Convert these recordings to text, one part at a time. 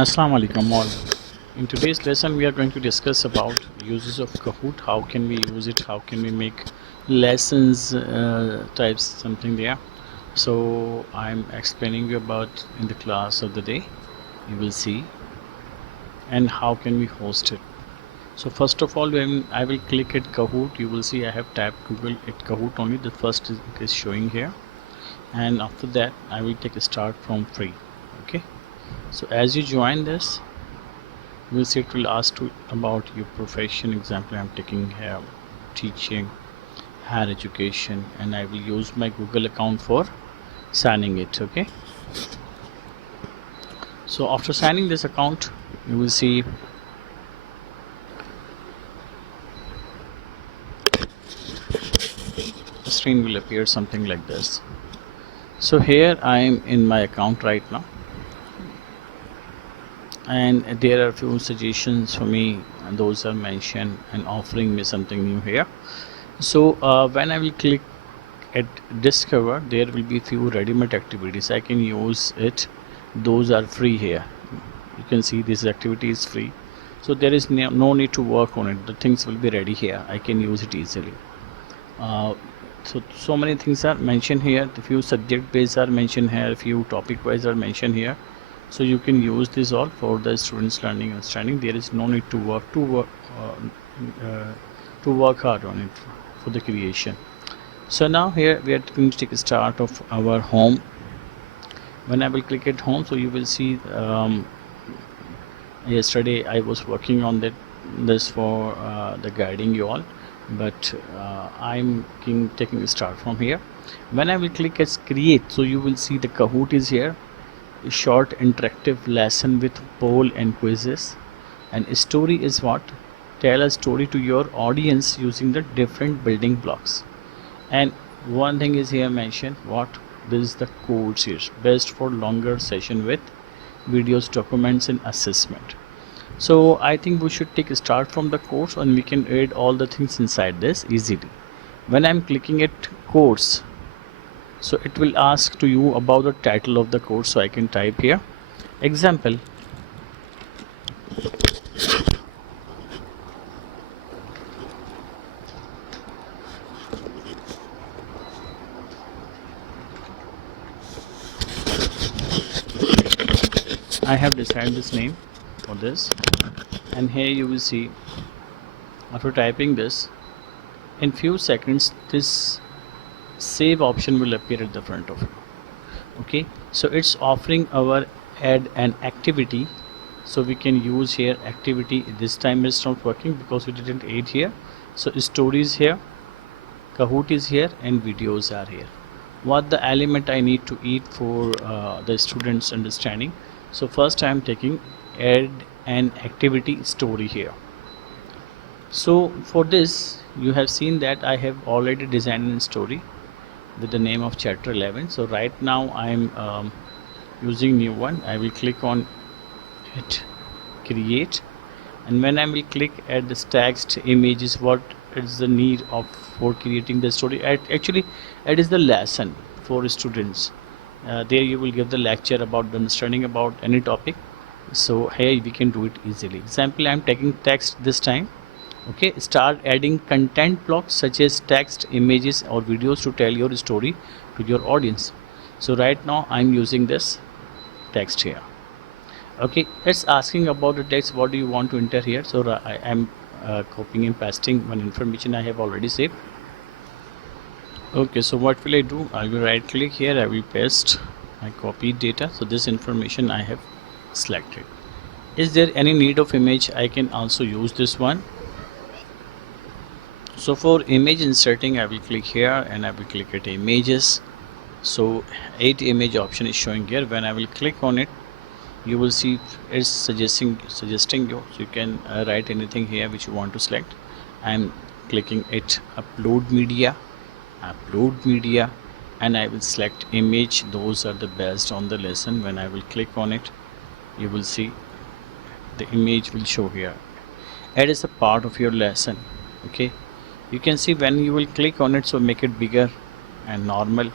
Assalamu alaikum all. In today's lesson we are going to discuss about uses of Kahoot. How can we use it? How can we make lessons types something there? So I'm explaining you about in the class of the day. You will see and how can we host it. So first of all, when I will click at Kahoot, you will see I have tapped Google at Kahoot only. The first is showing here, and after that I will take a start from free. Okay. So as you join this, you will see it will ask you about your profession. Example, I'm taking here teaching, higher education, and I will use my Google account for signing it. Okay. So after signing this account, you will see the screen will appear something like this. So here I am in my account right now, and there are a few suggestions for me, and those are mentioned and offering me something new here. So when I will click at discover, there will be few ready-made activities I can use it. Those are free here. You can see this activity is free, so there is no need to work on it. The things will be ready here. I can use it easily. So many things are mentioned here. The few subject based are mentioned here, few topic wise are mentioned here, so you can use this all for the students learning and understanding. There is no need to work hard on it for the creation. So now here we are going to take a start of our home. When I will click at home, so you will see yesterday I was working on this for the guiding you all, but I'm taking a start from here. When I will click as create, so you will see the Kahoot is here, a short interactive lesson with poll and quizzes. And story is what? Tell a story to your audience using the different building blocks. And one thing is here mentioned, what this is the course here, best for longer session with videos, documents and assessment. So I think we should take a start from the course, and we can add all the things inside this easily. When I'm clicking at course, so it will ask to you about the title of the course, so I can type here example. I have decided this name for this, and here you will see after typing this, in few seconds this save option will appear at the front of you. Okay, so it's offering our add an activity, so we can use here activity. This time it's not working because we didn't add here. So stories here, Kahoot is here, and videos are here. What the element I need to eat for the students understanding? So first I am taking add an activity story here. So for this you have seen that I have already designed a story with the name of chapter 11. So right now I am using new one. I will click on it, create, and when I will click at this text images, what is the need of for creating the story? Actually it is the lesson for students. There you will give the lecture about the understanding about any topic, so here we can do it easily. Example, I am taking text this time. Okay, start adding content blocks such as text, images or videos to tell your story to your audience. So right now I'm using this text here. Okay, it's asking about the text, what do you want to enter here? So I am copying and pasting one information I have already saved. Okay, so what will I do? I will right click here, I will paste my copied data. So this information I have selected. Is there any need of image? I can also use this one. So for image inserting, I will click here and I will click at images. So 8 image option is showing here. When I will click on it, you will see it's suggesting you, so you can write anything here which you want to select. I am clicking it upload media, and I will select image. Those are the best on the lesson. When I will click on it, you will see the image will show here. It is a part of your lesson. Okay, you can see when you will click on it, so make it bigger and normal.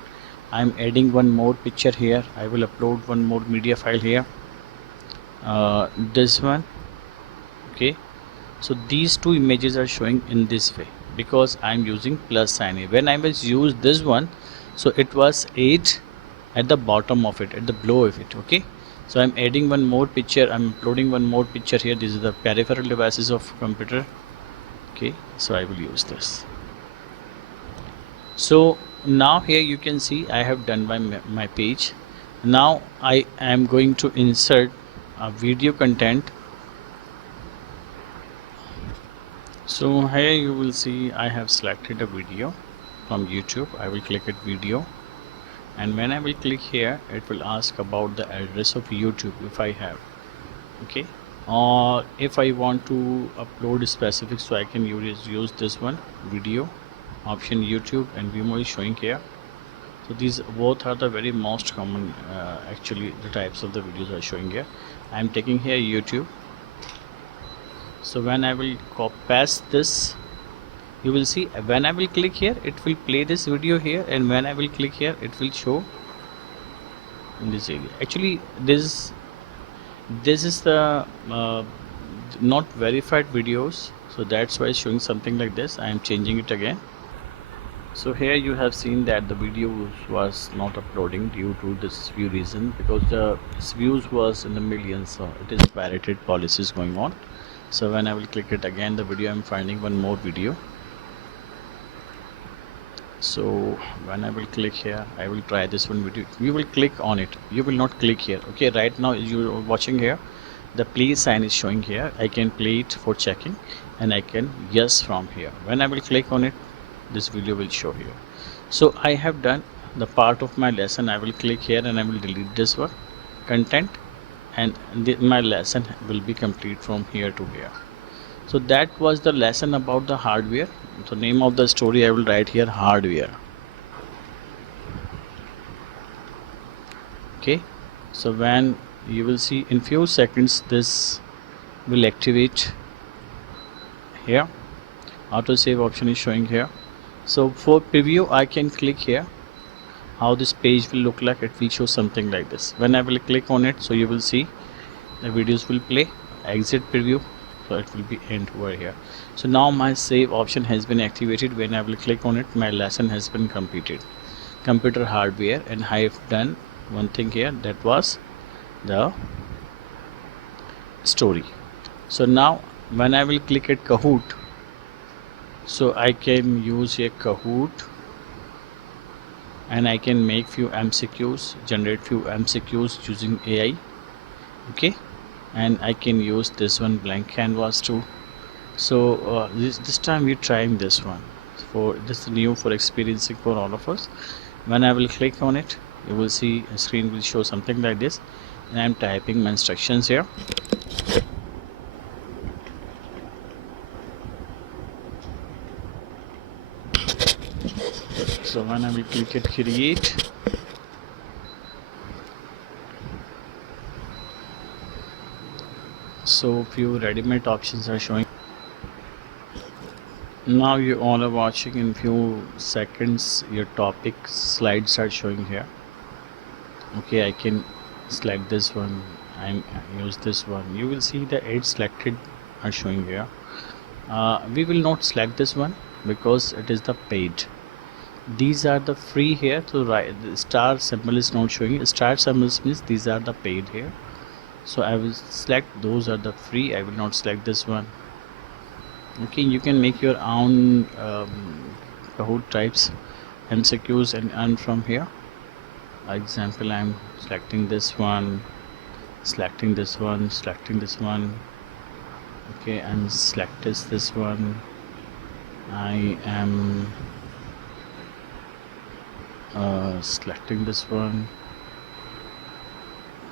I am adding one more picture here. I will upload one more media file here. this one. Okay, so these two images are showing in this way because I'm using plus sign here. When I was use this one, so it was 8 at the bottom of it, at the below of it. Okay, so I'm adding one more picture, I'm uploading one more picture here. These are the peripheral devices of computer. Okay, so I will use this. So now here you can see I have done my page. Now I am going to insert a video content. So here you will see I have selected a video from YouTube. I will click at video, and when I will click here, it will ask about the address of YouTube if I have. Okay, or if I want to upload specific, so I can use this one, video option, YouTube and Vimeo is showing here. So these both are the very most common actually the types of the videos are showing here. I am taking here YouTube. So when I will paste this, you will see when I will click here, it will play this video here, and when I will click here, it will show in this area. Actually this is the not verified videos, so that's why it's showing something like this. I am changing it again. So here you have seen that the video was not uploading due to this view reason, because the views was in the millions, so it is pirated policies going on. So when I will click it again, the video, I'm finding one more video. So when I will click here, I will try this one video. You will click on it, you will not click here. Okay, right now you are watching here, the play sign is showing here. I can play it for checking, and I can yes from here. When I will click on it, this video will show here. So I have done the part of my lesson. I will click here and I will delete this one content, and my lesson will be complete from here to here. So that was the lesson about the hardware. So name of the story I will write here, hardware. Okay, so when you will see in few seconds, this will activate here. Auto save option is showing here. So for preview, I can click here. How this page will look like, it will show something like this. When I will click on it, so you will see the videos will play. Exit preview, so it will be end over here. So now my save option has been activated. When I will click on it, my lesson has been completed. Computer hardware, and I have done one thing here, that was the story. So now when I will click at Kahoot, so I can use a Kahoot, and I can make few MCQs, generate few MCQs using AI. Okay, and I can use this one, blank canvas too. So this time we're trying this one, for this is new for experiencing for all of us. When I will click on it, you will see a screen will show something like this, and I'm typing my instructions here. So when I will click at create, so few ready-made options are showing. Now you all are watching. In few seconds your topic slides are showing here. Okay, I can select this one, I use this one. You will see the 8 selected are showing here. We will not select this one because it is the paid. These are the free here. So right, the star symbol is not showing. Star symbols means these are the paid here. So I will select those are the free. I will not select this one. Okay, you can make your own Kahoot types MCQs and earn from here. Example, I'm selecting this one, selecting this one, selecting this one. Okay, and select this one. I am selecting this one,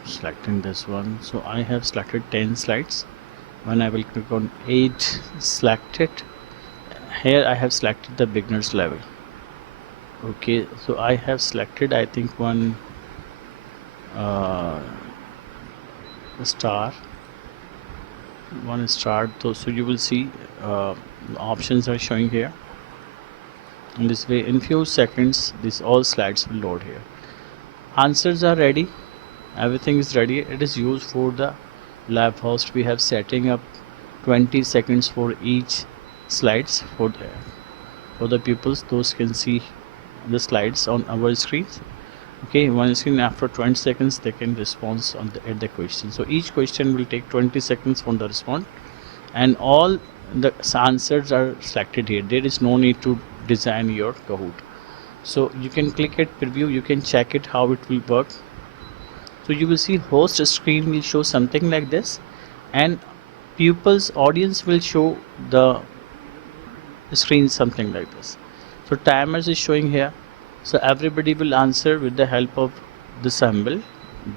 selecting this one. So I have selected 10 slides. When I will click on 8 selected, here I have selected the beginners level. Okay, so I have selected, I think, one star. So you will see options are showing here. In this way, in few seconds, this all slides will load here. Answers are ready, everything is ready. It is used for the Lab host, we have setting up 20 seconds for each slides for the pupils. Those can see the slides on our screens. Okay, one screen, after 20 seconds they can respond on at the question. So each question will take 20 seconds from the response, and all the answers are selected here. There is no need to design your Kahoot. So you can click at preview, you can check it how it will work. So you will see host screen will show something like this, and pupils audience will show the screen something like this. So timers is showing here, so everybody will answer with the help of the symbol,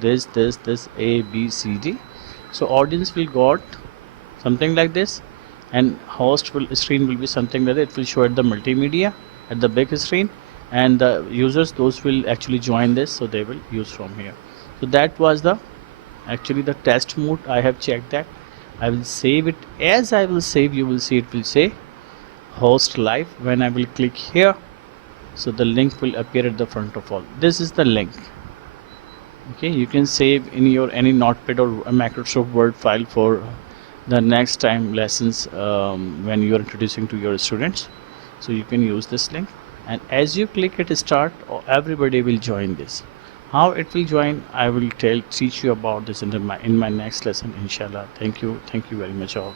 this A B C D. So audience will got something like this, and host will screen will be something like that. It will show at the multimedia at the big screen, and the users, those will actually join this, so they will use from here. So that was the actually the test mode. I have checked that. I will save it. As I will save, you will see it will say host live. When I will click here, so the link will appear at the front of all. This is the link. Okay, you can save in your any notepad or a Microsoft Word file for the next time lessons, when you are introducing to your students. So you can use this link, and as you click it start, everybody will join this. How it will join, I will teach you about this in my next lesson, inshallah. Thank you very much all.